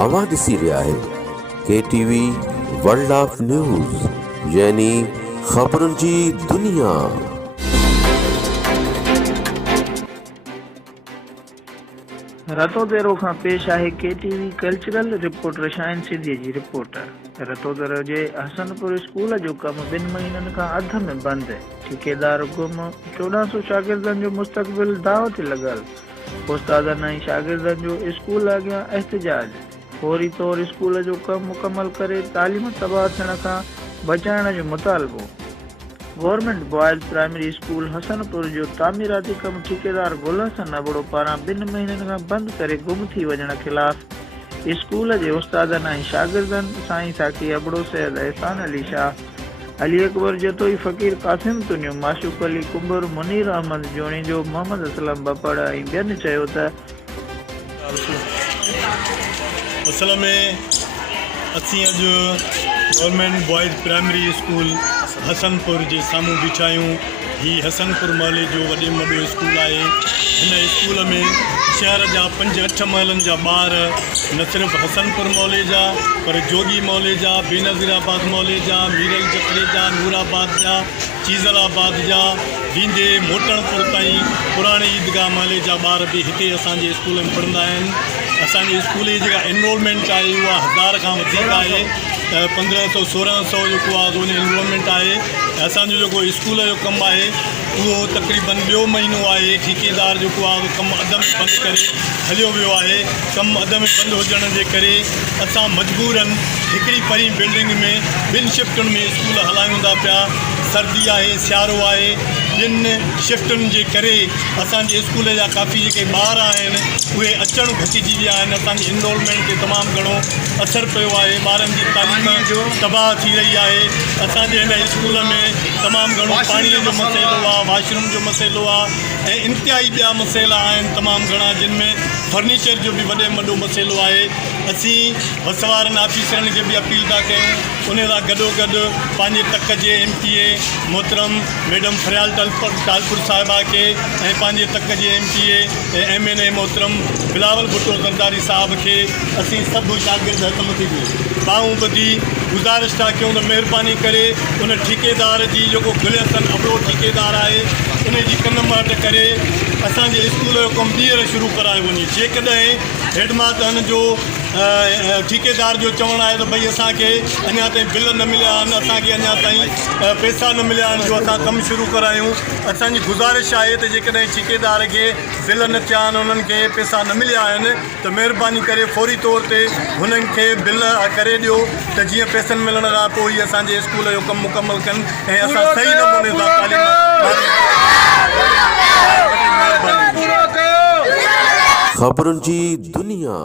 अवां ॾिसी रहिया आहियो KTV वर्ल्ड ऑफ न्यूज़ यानी ख़बरुनि जी दुनिया। रतोदरो खां पेश आहे KTV cultural reporter Shahin Siddhi ji report. Ratodero जे हसनपुर स्कूल जो कमु 2 महीननि खां अध में बंदि। ठेकेदार गुम, 1400 शागिर्दनि जो मुस्तक़बिल दाव ते लॻल। उस्तादनि ऐं शागिर्दनि जो स्कूल अॻियां एहतिजाज। फौरी तौर स्कूल जो कमु मुकमल करे तालीम तबाह थियण खां बचाइण जो मुतालबो। Government boys primary school Hasanpur जो तामीराती कमु ठेकेदार गुल हसन अबड़ो पारां 2 महीननि खां बंदि करे गुम थी वञण खिलाफ़ स्कूल जे उस्तादनि ऐं शागिर्दनि साईं साकी अबड़ो, सैयद एहसान अली शाह, अली अकबर जतोई, फ़कीर कासिम तुनियो, माशूक अली कुंबर, मुनीर अहमद जोणीजो, मोहम्मद असलम बपड़ ऐं ॿियनि चयो त असल में असीं अॼु government boys primary school Hasanpur जे साम्हूं बीठा आहियूं। हीउ हसनपुर महले जो वॾे में वॾो स्कूल आहे। हिन स्कूल में शहर जा 5-8 महलनि जा ॿार न सिर्फ़ु हसनपुर मोहल्ले जा पर जोगी मोहल्ले जा, बेनज़ीराबाद मोहल्ले जा, मीरल जकरे जा, नूराबाद जा, चीज़लाबाद जा, जींदे मोटणपुर ताईं पुराणे ईदगाह महले जा ॿार बि हिते असांजे स्कूल में पढ़ंदा आहिनि। असांजे स्कूल जी जेका एनरोलमेंट आहे उहा 1000 खां वधीक आहे। 1500-1600 जेको आहे उन एनरोलमेंट आहे। असांजो जेको स्कूल जो कमु आहे उहो तक़रीबन 2 महीनो आहे। ठेकेदार जेको आहे उहो कमु अध में बंदि करे हलियो वियो आहे। कमु अध में बंदि हुजण जे करे असां मजबूरनि हिकिड़ी परी बिल्डिंग में 2 शिफ्टुनि में स्कूल हलायूं था पिया। सर्दी आहे, सियारो आहे, 2 शिफ्टुनि जे करे असांजे स्कूल जा काफ़ी जेके ॿार आहिनि उहे अचणु घटिजी विया आहिनि। असांजी एनरोलमेंट ते तमामु घणो असरु पियो आहे। ॿारनि जी तालीम तबाह थी रही आहे। असांजे हिन स्कूल में तमामु घणो पाणीअ जो मसइलो आहे, वॉशरूम जो मसइलो आहे ऐं इंतिहाई ॿिया मसइला आहिनि तमामु घणा, जिन में फर्नीचर जो बि वॾे में वॾो मसइलो आहे। असीं बस वारनि ऑफिसरनि खे बि अपील था कयूं, उन सां गॾोगॾु पंहिंजे तक जे MPA मोहतरम मैडम फरियाल टालपुर साहिबा खे ऐं पंहिंजे तक जे MPA ऐं MNA मोहतरम बिलावल भुट्टो ज़रदारी साहिब खे असीं सभु शागिर्द हथ मथे बाहूं ॿधी गुज़ारिश था कयूं त महिरबानी करे उन ठेकेदार जी जेको गुल हसन अबड़ो ठेकेदार आहे उन जी कन मट करे असांजे स्कूल जो कमु ॿीहर शुरू करायो वञे। जेकॾहिं हेडमास्टरनि जो ठेकेदार जो चवणु आहे त भई असांखे अञा ताईं बिल न मिलिया आहिनि, असांखे अञा ताईं पैसा न मिलिया आहिनि जो असां कमु शुरू करायूं। असांजी गुज़ारिश आहे त जेकॾहिं ठेकेदार खे बिल न थिया आहिनि, उन्हनि खे पैसा न मिलिया आहिनि त महिरबानी करे फौरी तौर ते हुननि खे बिल करे ॾियो त जीअं पैसनि मिलण खां पोइ ई असांजे स्कूल जो कमु मुकमल कनि ऐं असां सही नमूने सां तालीम। ख़बरुनि जी दुनिया।